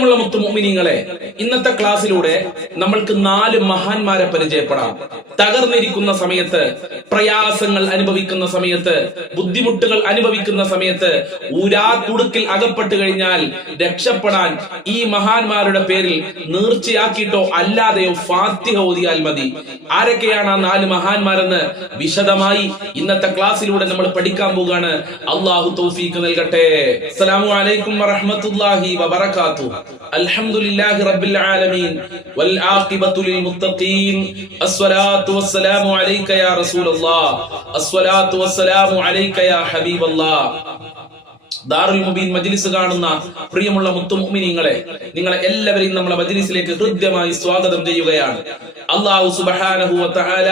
പ്രിയമുള്ള മുത്തു മോമിനിങ്ങളെ ഇന്നത്തെ ക്ലാസ്സിലൂടെ നമ്മൾക്ക് നാല് മഹാന്മാരെ പരിചയപ്പെടാം. തകർന്നിരിക്കുന്ന സമയത്ത് പ്രയാസങ്ങൾ അനുഭവിക്കുന്ന സമയത്ത് ബുദ്ധിമുട്ടുകൾ അനുഭവിക്കുന്ന സമയത്ത് ഉരാ കുടുക്കിൽ അകപ്പെട്ട് കഴിഞ്ഞാൽ രക്ഷപ്പെടാൻ ഈ മഹാന്മാരുടെ പേരിൽ നീർച്ചയാക്കിയിട്ടോ അല്ലാതെയോ ഫാത്തിഹ ഓതിയാൽ മതി. ആരൊക്കെയാണ് ആ നാല് മഹാന്മാരെന്ന് വിശദമായി ഇന്നത്തെ ക്ലാസ്സിലൂടെ നമ്മൾ പഠിക്കാൻ പോവുകയാണ് അള്ളാഹു തൗഫീഖ് നൽകട്ടെ. അസ്സലാമു അലൈക്കും വറഹ്മത്തുള്ളാഹി വബറകാതുഹു. അൽഹംദുലില്ലാഹി റബ്ബിൽ ആലമീൻ. വൽ للمتقين ലിൽ മുത്തഖീൻ. അസ്സലാത്തു വസ്സലാമു അലൈക യാ റസൂലല്ലാഹ് അസ്സലാത്തു വസ്സലാമു അലൈക യാ ഹബീബല്ലാഹ് ദാറുൽ മുബീൻ മജ്ലിസ് കാണുന്ന പ്രിയമുള്ള മുത്തുമുഅ്മിനീങ്ങളെ നിങ്ങളെ എല്ലാവരെയും നമ്മളെ മജ്ലിസിലേക്ക് ഹൃദ്യമായി സ്വാഗതം ചെയ്യുകയാണ്. അള്ളാഹു തആല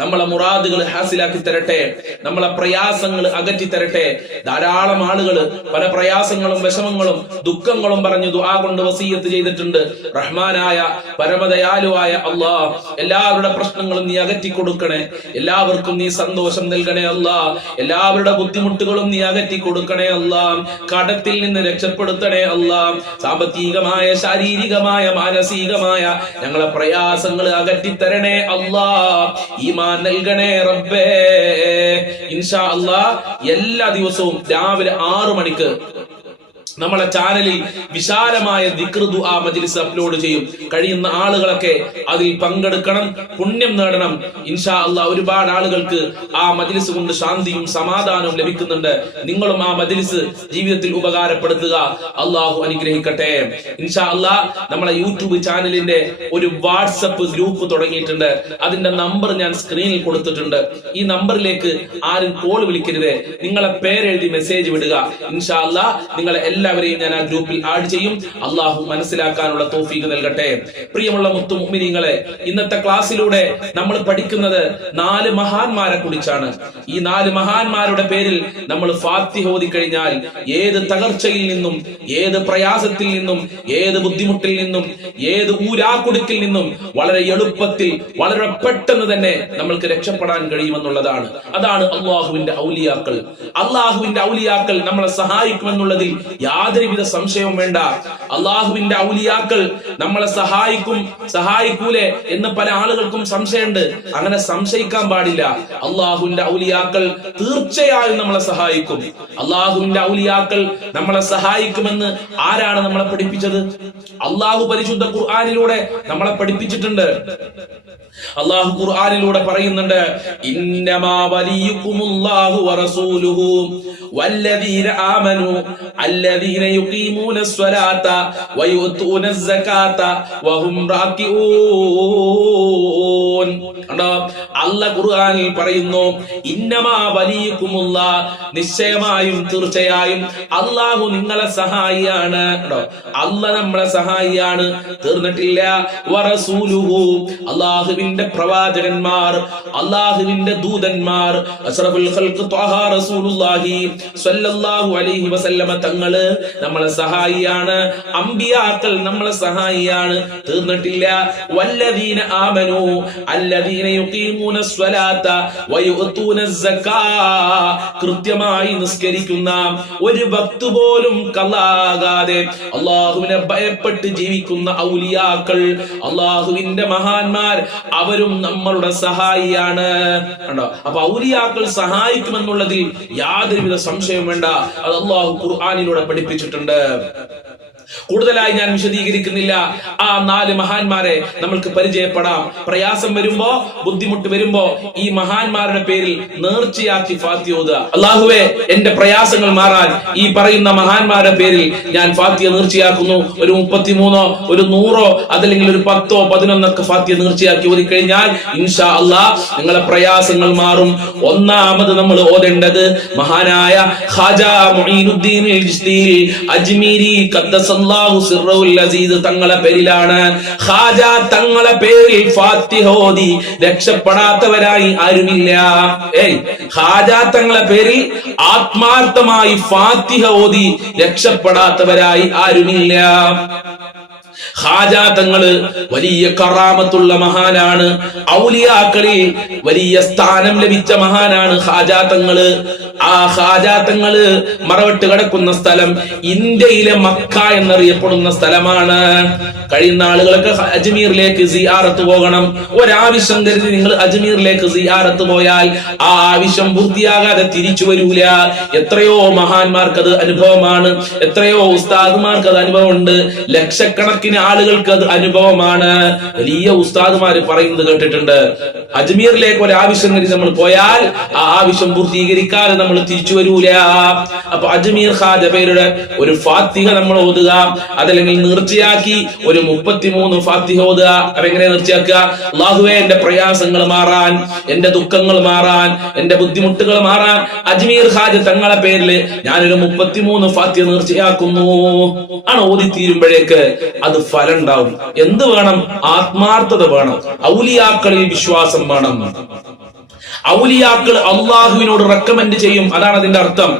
നമ്മളെ മുറാദുകൾ ഹാസിലാക്കി തരട്ടെ നമ്മളെ പ്രയാസങ്ങൾ അകറ്റി തരട്ടെ. ധാരാളം ആളുകൾ പല പ്രയാസങ്ങളും വിഷമങ്ങളും ദുഃഖങ്ങളും പറഞ്ഞു ദുആ കൊണ്ട് വസീയത്ത് ചെയ്തിട്ടുണ്ട്. റഹ്മാനായ പരമദയാലുവായ അള്ളാഹ് എല്ലാവരുടെ പ്രശ്നങ്ങളും നീ അകറ്റി കൊടുക്കണേ. എല്ലാവർക്കും നീ സന്തോഷം നൽകണേ അല്ലാ എല്ലാവരുടെ ബുദ്ധിമുട്ടുകളും നീ അകറ്റി കൊടുക്കണേ അല്ലാ കടത്തിൽ നിന്ന് രക്ഷപ്പെടുത്തണേ അല്ലാ സാമ്പത്തികമായ ശാരീരികമായ മാനസികമായ ഞങ്ങളെ പ്രയാസങ്ങൾ അകറ്റിത്തരണേ അള്ളാ ഈമാൻ നൽകണേ റബ്ബേ. ഇൻഷാ അല്ലാ എല്ലാ ദിവസവും രാവിലെ ആറു മണിക്ക് നമ്മളെ ചാനലിൽ വിശാലമായ ദുആ മജ്ലിസ് അപ്ലോഡ് ചെയ്യും. കഴിയുന്ന ആളുകളൊക്കെ അതിൽ പങ്കെടുക്കണം പുണ്യം നേടണം. ഇൻഷാ അല്ല ഒരുപാട് ആളുകൾക്ക് ആ മജ്ലിസ് കൊണ്ട് ശാന്തിയും സമാധാനവും ലഭിക്കുന്നുണ്ട്. നിങ്ങളും ആ മജ്ലിസ് ജീവിതത്തിൽ ഉപകാരപ്പെടുത്തുക. അള്ളാഹു അനുഗ്രഹിക്കട്ടെ. ഇൻഷാ അല്ല നമ്മളെ യൂട്യൂബ് ചാനലിന്റെ ഒരു വാട്സപ്പ് ഗ്രൂപ്പ് തുടങ്ങിയിട്ടുണ്ട്. അതിന്റെ നമ്പർ ഞാൻ സ്ക്രീനിൽ കൊടുത്തിട്ടുണ്ട്. ഈ നമ്പറിലേക്ക് ആരും കോൾ വിളിക്കരുത്. നിങ്ങളെ പേരെഴുതി മെസ്സേജ് വിടുക. ഇൻഷാ അല്ല നിങ്ങളെ എല്ലാവരെയും ഞാൻ ആ ഗ്രൂപ്പിൽ ആഡ് ചെയ്യും. അള്ളാഹു മനസ്സിലാക്കാനുള്ള തോഫീക്ക് നൽകട്ടെ. പ്രിയമുള്ള മുത്തു മുഅ്മിനീങ്ങളെ ഇന്നത്തെ ക്ലാസ്സിലൂടെ നമ്മൾ പഠിക്കുന്നത് നാല് മഹാന്മാരെ കുറിച്ചാണ്. ഈ നാല് മഹാന്മാരുടെ പേരിൽ നമ്മൾ ഫാത്തിഹ ഓതി കഴിഞ്ഞാൽ ഏത് തകർച്ചയിൽ നിന്നും ഏത് പ്രയാസത്തിൽ നിന്നും ഏത് ബുദ്ധിമുട്ടിൽ നിന്നും ഏത് ഊരാക്കുടുക്കിൽ നിന്നും വളരെ എളുപ്പത്തിൽ വളരെ പെട്ടെന്ന് തന്നെ നമ്മൾക്ക് രക്ഷപ്പെടാൻ കഴിയുമെന്നുള്ളതാണ്. അതാണ് അള്ളാഹുവിന്റെ ഔലിയാക്കൾ. അള്ളാഹുവിന്റെ ഔലിയാക്കൾ നമ്മളെ സഹായിക്കുമെന്നുള്ളതിൽ യാതൊരുവിധ സംശയവും വേണ്ട. അള്ളാഹുവിന്റെ ഔലിയാക്കൾ നമ്മളെ സഹായിക്കും സഹായിക്കൂലെ എന്ന് പല ആളുകൾക്കും സംശയമുണ്ട്. അങ്ങനെ സംശയിക്കാൻ പാടില്ല. അള്ളാഹുവിന്റെ ഔലിയാക്കൾ തീർച്ചയായും നമ്മളെ സഹായിക്കും. അള്ളാഹുവിന്റെ ഔലിയാക്കൾ നമ്മളെ സഹായിക്കുമെന്ന് ആരാണ് നമ്മളെ പഠിപ്പിച്ചത്? അള്ളാഹു പരിശുദ്ധ ഖുർആാനിലൂടെ നമ്മളെ പഠിപ്പിച്ചിട്ടുണ്ട്. അള്ളാഹു ഖുർആാനിലൂടെ പറയുന്നുണ്ട് ഇന്നമാ വലിയുക്കുമുല്ലാഹു വറസൂലുഹു വല്ലദീന യുഖീമൂന സ്വലാത്ത വയുത്തൂന സകാത്ത വഹും റാക്കിഊൻ കണ്ടോ അല്ല ഖുർആനിൽ പറയുന്നു ഇന്നമാ വലിയുക്കുമുള്ള നിശ്ചയമായും തീർച്ചയായും അള്ളാഹു നിങ്ങളെ സഹായിയാണ്. കേട്ടോ അല്ല നമ്മളെ സഹായിയാണ്. തീർന്നിട്ടില്ല. അള്ളാഹുവിന്റെ പ്രവാചകന്മാർ അള്ളാഹുവിന്റെ ദൂതന്മാർ തങ്ങൾ നമ്മളെ സഹായിയാണ്. അമ്പിയാക്കൾ നമ്മളെ സഹായിയാണ്. തീർന്നിട്ടില്ല. വല്ലദീന ആമനു അല്ലദീന യുഖീമൂന കൃത്യമായി നിസ്കരിക്കുന്ന ഒരു ഭക്തു പോലും കലാകാതെ അള്ളാഹുവിനെ ഭയപ്പെട്ട് ജീവിക്കുന്ന ഔലിയാക്കൾ അള്ളാഹുവിന്റെ മഹാന്മാർ അവരും നമ്മളുടെ സഹായിയാണ്. കണ്ടോ? അപ്പൊ ഔലിയാക്കൾ സഹായിക്കുമെന്നുള്ളതിൽ യാതൊരുവിധ സംശയം വേണ്ട. അത് അള്ളാഹു ഖുർആാനിലൂടെ പഠിപ്പിച്ചിട്ടുണ്ട്. കൂടുതലായി ഞാൻ വിശദീകരിക്കുന്നില്ല. ആ നാല് മഹാന്മാരെ നമ്മൾക്ക് പരിചയപ്പെടാം. പ്രയാസം വരുമ്പോ ബുദ്ധിമുട്ട് വരുമ്പോ ഈ മഹാന്മാരുടെ പേരിൽ നേർച്ചയാക്കി ഫാത്തിയോത് അള്ളാഹുവെ എന്റെ പ്രയാസങ്ങൾ മാറാൻ ഈ പറയുന്ന മഹാന്മാരുടെ പേരിൽ ഞാൻ ഫാത്തിയ നേർച്ചയാക്കുന്നു. ഒരു മുപ്പത്തിമൂന്നോ ഒരു നൂറോ അതല്ലെങ്കിൽ ഒരു പത്തോ പതിനൊന്നൊക്കെ ഫാത്തിയ നേർച്ചയാക്കി ഓതി കഴിഞ്ഞാൽ ഇൻഷാ അള്ളാ നിങ്ങളെ പ്രയാസങ്ങൾ മാറും. ഒന്നാമത് നമ്മൾ ഓതേണ്ടത് മഹാനായ ഖാജ മുഈനുദ്ദീൻ അജ്മീരി സിർറുൽ അസീസ് തങ്ങളെ പേരിലാണ്. ഖാജ തങ്ങളെ പേരിൽ ഫാത്തിഹ ഓതി രക്ഷപ്പെടാത്തവരായി ആരുമില്ല. ഏയ് ഖാജ തങ്ങളെ പേരിൽ ആത്മാർത്ഥമായി ഫാത്തിഹ ഓതി രക്ഷപ്പെടാത്തവരായി ആരുമില്ല. ഹാജാതങ്ങൾ വലിയ കറാമത്തുള്ള മഹാനാണ്. ഔലിയാക്കളിൽ വലിയ സ്ഥാനം ലഭിച്ച മഹാനാണ് ഹാജാതങ്ങൾ. ആ ഹാജാതങ്ങൾ മറവിട്ട് കിടക്കുന്ന സ്ഥലം ഇന്ത്യയിലെ മക്ക എന്നറിയപ്പെടുന്ന സ്ഥലമാണ്. കഴിയുന്ന ആളുകളൊക്കെ അജ്മീറിലേക്ക് സിയാറത്ത് പോകണം. ഒരാവശ്യം കരുതി നിങ്ങൾ അജ്മീറിലേക്ക് സിയാറത്ത് പോയാൽ ആ ആവശ്യം പൂർത്തിയാകാതെ തിരിച്ചു വരൂല. എത്രയോ മഹാന്മാർക്ക് അത് അനുഭവമാണ്. എത്രയോ ഉസ്താദുമാർക്ക് അത് അനുഭവമുണ്ട്. ലക്ഷക്കണക്കിന് ആളുകൾക്ക് അത് അനുഭവമാണ്. വലിയ ഉസ്താദുമാര് പറയുന്നത് കേട്ടിട്ടുണ്ട്. അജ്മീറിലേക്ക് ഒരു ആവശ്യം കരുതി നമ്മൾ പോയാൽ ആ ആവശ്യം പൂർത്തീകരിക്കാതെ നമ്മൾ തിരിച്ചു വരൂല. അപ്പൊ അജ്മീർ ഖാജ പേരുടെ ഒരു ഫാത്തിഹ നമ്മൾ ഓതുക അതല്ലെങ്കിൽ നീർച്ചയാക്കി ഒരു മുപ്പത്തിമൂന്ന് ഫാത്തിഹ ഓതുക. അതെങ്ങനെ നീർച്ചയാക്കുക അള്ളാഹുവെ എന്റെ പ്രയാസങ്ങൾ മാറാൻ എന്റെ ദുഃഖങ്ങൾ മാറാൻ എന്റെ ബുദ്ധിമുട്ടുകൾ മാറാൻ. അജ്മീർ ഖാജ തങ്ങളെ പേരിൽ ഞാനൊരു മുപ്പത്തിമൂന്ന് ഫാത്തിഹ നീർച്ചയാക്കുന്നു ആണ് ഓതി തീരുമ്പോഴേക്ക് അത് ഫലം ഉണ്ടാവും എന്ത് വേണം? ആത്മാർത്ഥത വേണം. ഔലിയാക്കളിൽ വിശ്വാസം വേണം. ഔലിയാക്കൾ അള്ളാഹുവിനോട് റെക്കമെൻഡ് ചെയ്യും. അതാണ് അതിന്റെ അർത്ഥം.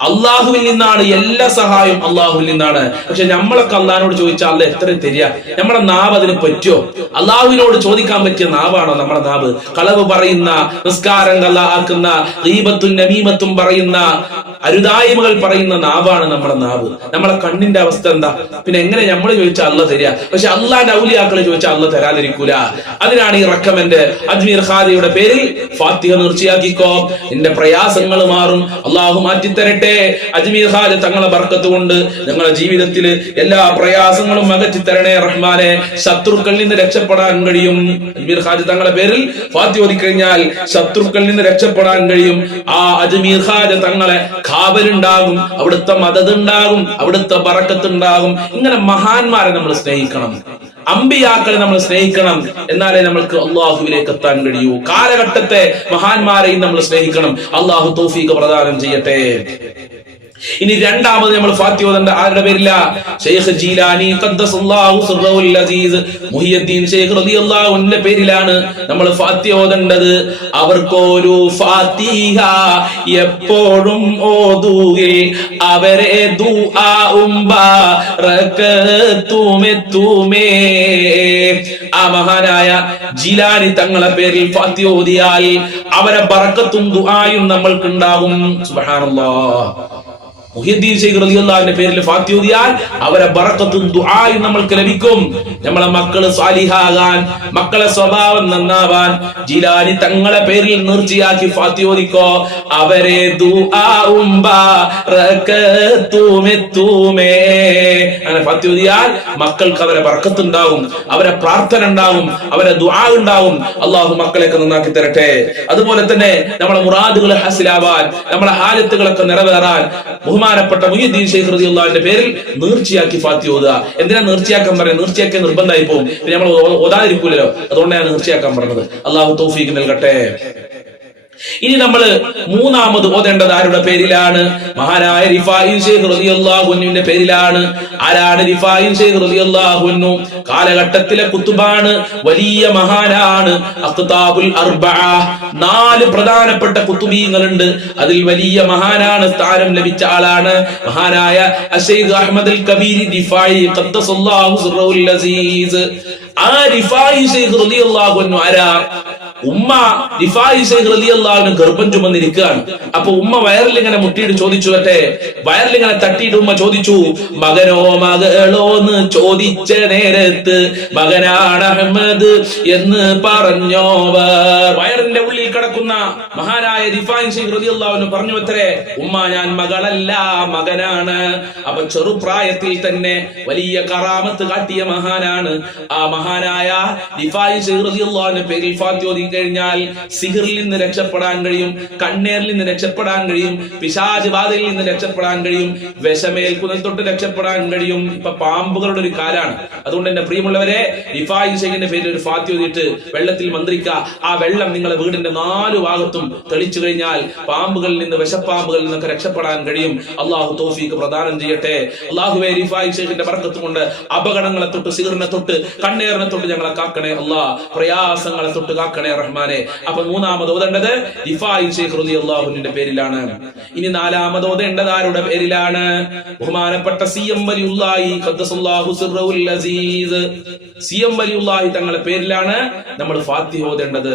അള്ളാഹുവിൽ നിന്നാണ് എല്ലാ സഹായവും അള്ളാഹുവിൽ നിന്നാണ്. പക്ഷെ നമ്മളൊക്കെ അള്ളാഹിനോട് ചോദിച്ചാൽ അല്ല എത്ര തരിക. നമ്മുടെ നാവ് അതിന് പറ്റുമോ? അള്ളാഹുവിനോട് ചോദിക്കാൻ പറ്റിയ നാവാണോ നമ്മുടെ നാവ്? കളവ് പറയുന്ന നിസ്കാരം കലാക്കുന്ന ദീപത്തും നമീമത്തും പറയുന്ന അരുതായ്മകൾ പറയുന്ന നാവാണ് നമ്മുടെ നാവ്. നമ്മളെ കണ്ണിന്റെ അവസ്ഥ എന്താ? പിന്നെ എങ്ങനെ നമ്മൾ ചോദിച്ചാൽ അല്ല തരിക. പക്ഷെ അള്ളാന്റെ ഔലിയാക്കളെ ചോദിച്ചാൽ അല്ല തരാതിരിക്കൂല. അതിനാണ് ഈ റക്കമന്റെ അജ്മീർ ഖാദിയുടെ പേരിൽ ഫാത്തിഹ നിർച്ചയാക്കിക്കോ നിന്റെ പ്രയാസങ്ങൾ മാറും. അള്ളാഹു മാറ്റിത്തരട്ടെ. അജ്മീർ ഹാജ് തങ്ങളെ ബർക്കത്ത് കൊണ്ട് ഞങ്ങളുടെ ജീവിതത്തിൽ എല്ലാ പ്രയാസങ്ങളും അകറ്റി തരണേ റഹ്മാനെ. ശത്രുക്കളിൽ നിന്ന് രക്ഷപ്പെടാൻ കഴിയും. അജ്മീർ ഹാജ് തങ്ങളുടെ പേരിൽ ഫാത്തി കഴിഞ്ഞാൽ ശത്രുക്കളിൽ നിന്ന് രക്ഷപ്പെടാൻ കഴിയും. ആ അജ്മീർ ഹാജ് തങ്ങളെ കാവലുണ്ടാകും അവിടുത്തെ മദത് ഉണ്ടാകും അവിടുത്തെ ബറക്കത്ത് ഉണ്ടാകും. ഇങ്ങനെ മഹാന്മാരെ നമ്മൾ സ്നേഹിക്കണം. അമ്പിയാക്കളെ നമ്മൾ സ്നേഹിക്കണം എന്നാലേ നമ്മൾക്ക് അള്ളാഹുവിലേക്ക് എത്താൻ കഴിയൂ. കാലഘട്ടത്തെ മഹാന്മാരെയും നമ്മൾ സ്നേഹിക്കണം. അള്ളാഹു തൗഫീഖ് പ്രദാനം ചെയ്യട്ടെ. ഇനി രണ്ടാമത് നമ്മൾ ഫാത്തി ഓതണ്ട. ആരുടെ പേരില്ല? ഷെയ്ഖ് ജീലാനി. അസീസ്. മുഹിയുദ്ദീൻ ഷെയ്ഖ് റളിയല്ലാഹു അൻഹുവിന്റെ പേരിലാണ് നമ്മൾ ഫാത്തി ഓതേണ്ടത്. അവർക്കൊരു ഫാത്തിഹ എപ്പോഴും ഓതുകെ അവരെ ദുആഉം തുമേ ആ മഹാനായ ജീലാനി തങ്ങളെ പേരിൽ ഫാത്തി ഓതിയാൽ അവരെ ബർക്കത്തും ദുആയും നമ്മൾക്കുണ്ടാകും. സുബ്ഹാനല്ലാഹ്. മുഹിദ്ദീൻ ഷെയ്ഖ് റളിയല്ലാഹുവിന്റെ പേരിൽ ഫാത്തി ഓതിയാൽ അവരെ ബറക്കത്തും ദുആയും നമ്മൾക്ക് ലഭിക്കും. നമ്മളെ മക്കൾ സ്വാലിഹാകാൻ മക്കളെ സ്വഭാവം നന്നാവാൻ ജിലാനി തങ്ങളെ പേരിൽ നിർച്ചയാക്കി ഫാത്തി ഓതിക്കോ. അവരെ ദുആഉം ബറക്കത്തുമെത്തുമേ അങ്ങനെ ഫാത്തി ഓതിയാൽ മക്കൾക്ക് അവരെ ബറക്കത്തുണ്ടാവും അവരെ പ്രാർത്ഥന ഉണ്ടാവും അവരെ ദുആ ഉണ്ടാവും. അള്ളാഹു മക്കളെയൊക്കെ നന്നാക്കി തരട്ടെ. അതുപോലെ തന്നെ നമ്മളെ മുറാദുകൾ ഹസിലാവാൻ നമ്മളെ ഹാലത്തുകളൊക്കെ നിറവേറാൻ ബഹുമാനപ്പെട്ട മുഹിദ്ദീൻ ഷെയ്ഖ് റളിയല്ലാഹുവിന്റെ പേരിൽ നീർച്ചയാക്കി ഫാത്തി ഓതുക. എന്തിനാ നീർച്ചയാക്കാൻ പറയാം നീർച്ചയാക്കിയ നിർബന്ധമായി പോകും. പിന്നെ നമ്മൾ ഓതാതിരിക്കൂലോ അതുകൊണ്ടാണ് നീർച്ചയാക്കാൻ പറഞ്ഞത്. അള്ളാഹു തൗഫീഖ് നൽകട്ടെ. ഇനി നമ്മൾ മൂന്നാമത് ഓതേണ്ടത് ആരുടെ പേരിലാണ്? മഹാനായ റിഫായിൻ ഷെയ്ഖ് റളിയല്ലാഹുവിന്റെ പേരിലാണ്. ആരാണ് റിഫായിൻ ഷെയ്ഖ് റളിയല്ലാഹുവിനു കാലഘട്ടത്തിലെ കുത്തുബാണ്. വലിയ മഹാനാണ്. അഖ്താബുൽ അർബഅ നാല് പ്രധാനപ്പെട്ട കുത്തുബീങ്ങളുണ്ട്. അതിൽ വലിയ മഹാനാണ് സ്ഥാനം ലഭിച്ച ആളാണ് മഹാനായ Ashaikh Ahmad al Kabiri Rifai ഖദ്ദസല്ലാഹു സിർറഹുൽ അസീസ്. ആ റിഫായി ഷെയ്ഖ് റളിയല്ലാഹു ആരാ? ഉമ്മ റളിയല്ലാഹുവിന് ഗർഭം ചുമന്നിരിക്കുകയാണ്. അപ്പൊ ഉമ്മ വയറിൽ ഇങ്ങനെ മുട്ടിയിട്ട് ചോദിച്ചു അട്ടെ വയറിൽ ഇങ്ങനെ തട്ടിയിട്ട് ഉമ്മ ചോദിച്ചു മകനോ മകളോ എന്ന് ചോദിച്ച നേരത്ത് മകനാണ് അഹമ്മദ് എന്ന് പറഞ്ഞോവർ. വയറിന്റെ ഉള്ളിൽ കിടക്കുന്ന മഹാനായ റിഫായി ഷെയ്ഖ് റളിയല്ലാഹുവിന് പറഞ്ഞു അത്രേ ഉമ്മ ഞാൻ മകളല്ല മകനാണ്. അപ്പൊ ചെറുപ്രായത്തിൽ തന്നെ വലിയ കറാമത്ത് കാട്ടിയ മഹാനാണ്. ആ മഹാനായ റിഫായി ഷെയ്ഖ് റളിയല്ലാഹുവിന്റെ പേരിൽ ഓതി കഴിഞ്ഞാൽ സിഹിറിൽ നിന്ന് രക്ഷപ്പെടാൻ കഴിയും കണ്ണേറിൽ നിന്ന് രക്ഷപ്പെടാൻ കഴിയും പിശാജ് ബാധയിൽ നിന്ന് രക്ഷപ്പെടാൻ കഴിയും വിഷമേൽക്കുന്നതിൽ തൊട്ട് രക്ഷപ്പെടാൻ കഴിയും. ഇപ്പൊ പാമ്പുകളുടെ ഒരു കാലാണ്. അതുകൊണ്ട് എന്റെ പ്രിയമുള്ളവരെ ഇഫായി ഷെയ്ഖിന്റെ പേരിൽ ഒരു ഫാത്തി ഓതിയിട്ട് വെള്ളത്തിൽ മന്ത്രിക്ക ആ വെള്ളം നിങ്ങളെ വീടിന്റെ നാലു ഭാഗത്തും തെളിച്ചു കഴിഞ്ഞാൽ പാമ്പുകളിൽ നിന്ന് വിഷപ്പാമ്പുകളിൽ നിന്നൊക്കെ രക്ഷപ്പെടാൻ കഴിയും. അള്ളാഹു തോഫീക്ക് പ്രദാനം ചെയ്യട്ടെ. അള്ളാഹുവെ റിഫായി ഷെയ്ഖിന്റെ പറക്കത്ത് കൊണ്ട് അപകടങ്ങളെ തൊട്ട് സിഹറിനെ തൊട്ട് കണ്ണേറിനെ തൊട്ട് ഞങ്ങളെ കാക്കണേ അള്ളാഹ് പ്രയാസങ്ങളെ തൊട്ട് കാക്കണേ റഹ്മാനെ. അപ്പൊ മൂന്നാമത് ഓതേണ്ടത് അള്ളാഹുവിന്റെ പേരിലാണ്. ഇനി നാലാമത് ഓതേണ്ടത് ആരുടെ പേരിലാണ്? ബഹുമാനപ്പെട്ട സി എം സിർറഉൽ അസീസ്. എം വലിയുള്ളാഹി തങ്ങളുടെ പേരിലാണ് നമ്മൾ ഫാത്തിഹ ഓതേണ്ടത്.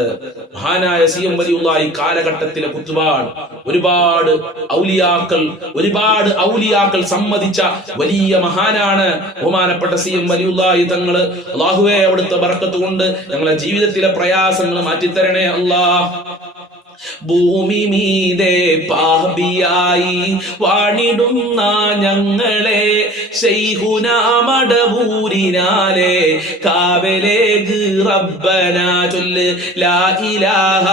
മഹാനായ സി എം വലിയുള്ളാഹി കാലഘട്ടത്തിലെ കുത്തുപാട് ഒരുപാട് ഔലിയാക്കൾ ഒരുപാട് ഔലിയാക്കൾ സമ്മതിച്ച വലിയ മഹാനാണ് ബഹുമാനപ്പെട്ട സി എം തങ്ങൾ. അള്ളാഹുവെ അവിടുത്തെ ബർക്കത്ത് കൊണ്ട് ഞങ്ങളെ ജീവിതത്തിലെ പ്രയാസങ്ങൾ മാറ്റിത്തരണേ അല്ലാഹ് ഭൂമി മീതെ പാപിയായി വാണിടുന്ന ഞങ്ങളെ ശൈഹുനാമടവൂരിനാലെ കാവലേ റബ്ബന ചൊല്ല് ലാ ഇലാഹ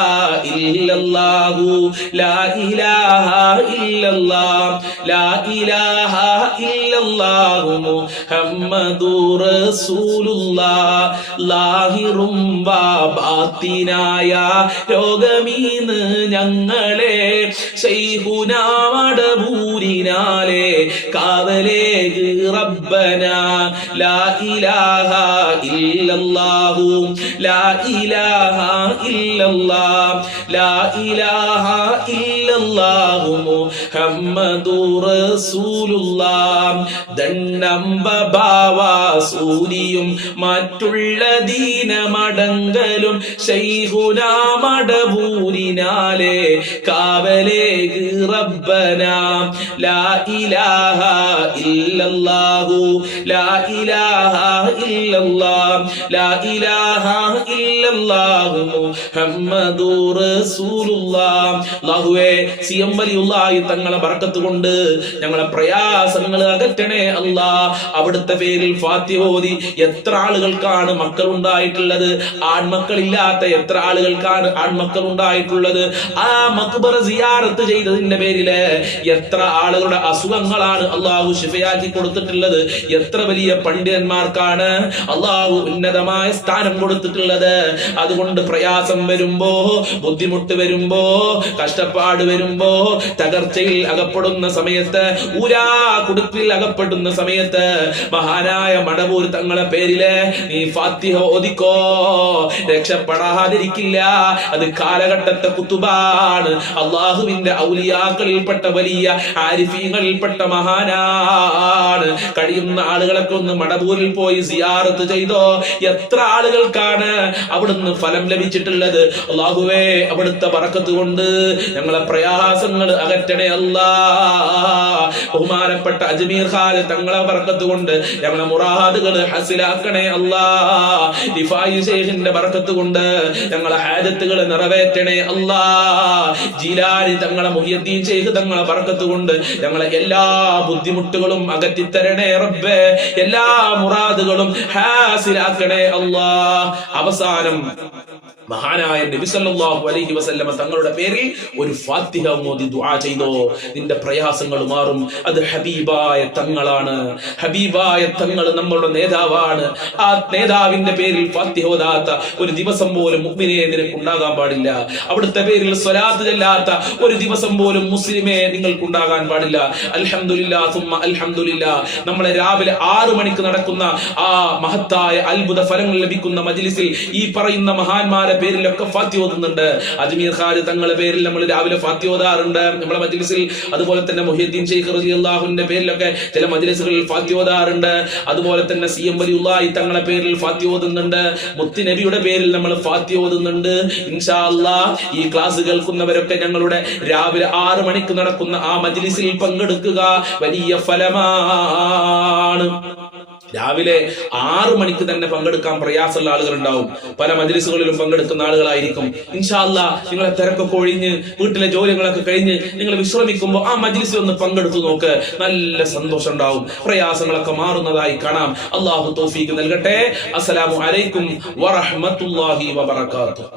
ഇല്ലല്ലാഹു ലാ ഇലാഹ ഇല്ലല്ലാഹ് ലാ ഇലാഹ ഇല്ലല്ലാഹു ലാഹിറും ബാത്തിനായ രോഗമീന്ന് ഞങ്ങളെ ശൈഹുനാമടവൂരിനാലെ കാവലേ റബ്ബന ലാ ഇലാഹ ഇല്ലല്ലാഹു ലാ ഇലാഹ ഇല്ലല്ലാ ലാ ഇലാഹ ഇല്ലല്ലാഹു സൂരിയും മറ്റുള്ള ദീനമടങ്കലും ശൈഹുനാമടവൂരിനാലെ കാവലേ റബ്ബന. ലാ ഇലാഹ ഇല്ലല്ലാഹു. ലാ ഇലാഹ ഇല്ലല്ലാഹ്. ലാ ഇലാഹ ഇല്ലല്ലാഹു മുഹമ്മദുർ റസൂലുള്ളാഹ്. അല്ലാഹുവേ സി എം വലിയുള്ളാഹി തങ്ങളെ ബർക്കത്ത് കൊണ്ട് ഞങ്ങളെ പ്രയാസങ്ങൾ അകറ്റണേ അല്ല. അവിടുത്തെ പേരിൽ ഫാത്തിഹ ഓതി എത്ര ആളുകൾക്കാണ് മക്കൾ ഉണ്ടായിട്ടുള്ളത് ആൺമക്കളില്ലാത്ത എത്ര ആളുകൾക്കാണ് ആൺമക്കൾ ഉണ്ടായിട്ടുള്ളത് ആ മക്ബറ സിയാറത്ത് ചെയ്തതിന്റെ പേരിൽ എത്ര ആളുകളുടെ അസുഖങ്ങളാണ് അള്ളാഹു ശിഫയാക്കി കൊടുത്തിട്ടുള്ളത്? എത്ര വലിയ പണ്ഡിതന്മാർക്കാണ് അള്ളാഹു ഉന്നതമായ സ്ഥാനം കൊടുത്തിട്ടുള്ളത്? അതുകൊണ്ട് പ്രയാസം വരുമ്പോ ബുദ്ധിമുട്ട് വരുമ്പോ കഷ്ടപ്പാട് വരുമ്പോ തകർച്ചയിൽ അകപ്പെടുന്ന സമയത്ത് ഊരാ കുടുക്കിൽ അകപ്പെടുന്ന സമയത്ത് മഹാനായ മടവൂർ തങ്ങളെ പേരിൽ നീ ഫാത്തിഹ ഓദിക്കോ രക്ഷപ്പെടാതിരിക്കില്ല. അത് കാലഘട്ടത്തെ കുത്തുബാണ്. അള്ളാഹുവിന്റെ ഔലിയാക്കളിൽപ്പെട്ട വലിയ ആരിഫീങ്ങളിൽപ്പെട്ട മഹാനാണ്. കഴിയുന്ന ആളുകളൊക്കെ ഒന്ന് മടവൂരിൽ പോയി സിയാറത്ത് ചെയ്തോ. എത്ര ആളുകൾക്കാണ് അവിടുന്ന് ഫലം ലഭിച്ചിട്ടുള്ളത്? അള്ളാഹുവേ അവിടുത്തെ പറക്കത്ത് കൊണ്ട് ഞങ്ങളെ പ്രയാസങ്ങൾ അകറ്റണേ അല്ലാ. ബഹുമാനപ്പെട്ട അജ്മീർ ഖാൻ തങ്ങളെ ബർക്കത്ത് കൊണ്ട് ഞങ്ങളെ മുറാദുകൾ ഹസിലാക്കണേ അല്ലാ. ദിഫായി ശേഖിന്റെ ബർക്കത്ത് കൊണ്ട് ഞങ്ങളെ ഹാജത്തുകൾ നിറവേറ്റണേ അല്ലാ. ജീലാരി തങ്ങളെ മുഹിയദ്ദീൻ ചെയ്ത് തങ്ങളെ ബർക്കത്ത് കൊണ്ട് ഞങ്ങളെ എല്ലാ ബുദ്ധിമുട്ടുകളും അകറ്റിത്തരണേ റബ്ബേ. എല്ലാ മുറാദുകളും ഹാസിലാക്കണേ അല്ലാ. അവസാനം മഹാനായ നബി സല്ലല്ലാഹു അലൈഹി വസല്ലമ തങ്ങളുടെ പേരിൽ ഒരു ഫാത്തിഹ മോദി ദുആ ചെയ്തോ. നിന്റെ പ്രയാസങ്ങൾ മാറും. അത് ഹബീബായ തങ്ങളാണ്. ഹബീബായ തങ്ങൾ നമ്മളുടെ നേതാവാണ്. ആ നേതാവിന്റെ പേരിൽ ഫാത്തിഹ ഓതാത്ത ഒരു ദിവസം പോലും മുഅ്മിനെ നിനക്ക് ഉണ്ടാകാൻ പാടില്ല. അവിടുത്തെ പേരിൽ സ്വലാത്ത് ചെല്ലാത്ത ഒരു ദിവസം പോലും മുസ്ലിമെ നിങ്ങൾക്ക് ഉണ്ടാകാൻ പാടില്ല. അൽഹംദുലില്ലാ സുമ്മ അൽഹംദുലില്ലാ നമ്മളെ രാവിലെ ആറു മണിക്ക് നടക്കുന്ന ആ മഹത്തായ അത്ഭുത ഫലങ്ങൾ ലഭിക്കുന്ന മജ്ലിസിൽ ഈ പറയുന്ന മഹാന്മാരെ പേരിലൊക്കെ ഫാത്തി ഓതുന്നുണ്ട്. അജ്മീർ ഖാജ് തങ്ങളുടെ പേരിൽ നമ്മൾ രാവിലെ ഫാത്തി ഓതാറുണ്ട്. നമ്മളെ മജ്ലിസിൽ അതുപോലെ തന്നെ മൊഹീദ്ദീൻ ഷെയ്ഖ് റസി അള്ളാഹുവിന്റെ പേരിലൊക്കെ ചില മജ്ലിസുകളിൽ ഫാത്തി ഓതാറുണ്ട്. അതുപോലെ തന്നെ സി എം വലിയുള്ളാഹി തങ്ങളുടെ പേരിൽ ഫാത്തി ഓതുന്നുണ്ട്. മുത്തി നബിയുടെ പേരിൽ നമ്മൾ ഫാത്തി ഓതുന്നുണ്ട്. ഇൻഷാ അല്ലാ ഈ ക്ലാസ് കേൾക്കുന്നവരൊക്കെ ഞങ്ങളുടെ രാവിലെ ആറ് മണിക്ക് നടക്കുന്ന ആ മജ്ലിസിൽ പങ്കെടുക്കുക. വലിയ ഫലമാണ്. രാവിലെ ആറു മണിക്ക് തന്നെ പങ്കെടുക്കാൻ പ്രയാസമുള്ള ആളുകൾ ഉണ്ടാവും പല മജ്ലിസുകളിലും പങ്കെടുക്കുന്ന ആളുകളായിരിക്കും. ഇൻഷാല്ല നിങ്ങളെ തിരക്കൊക്കെ ഒഴിഞ്ഞ് വീട്ടിലെ ജോലികളൊക്കെ കഴിഞ്ഞ് നിങ്ങൾ വിശ്രമിക്കുമ്പോൾ ആ മജ്ലിസിൽ ഒന്ന് പങ്കെടുത്തു നോക്ക്. നല്ല സന്തോഷം ഉണ്ടാവും. പ്രയാസങ്ങളൊക്കെ മാറുന്നതായി കാണാം. അള്ളാഹു തോഫീക്ക് നൽകട്ടെ. അസ്സലാമു അലൈക്കും വറഹ്മത്തുള്ളാഹി വബറകാതുഹു.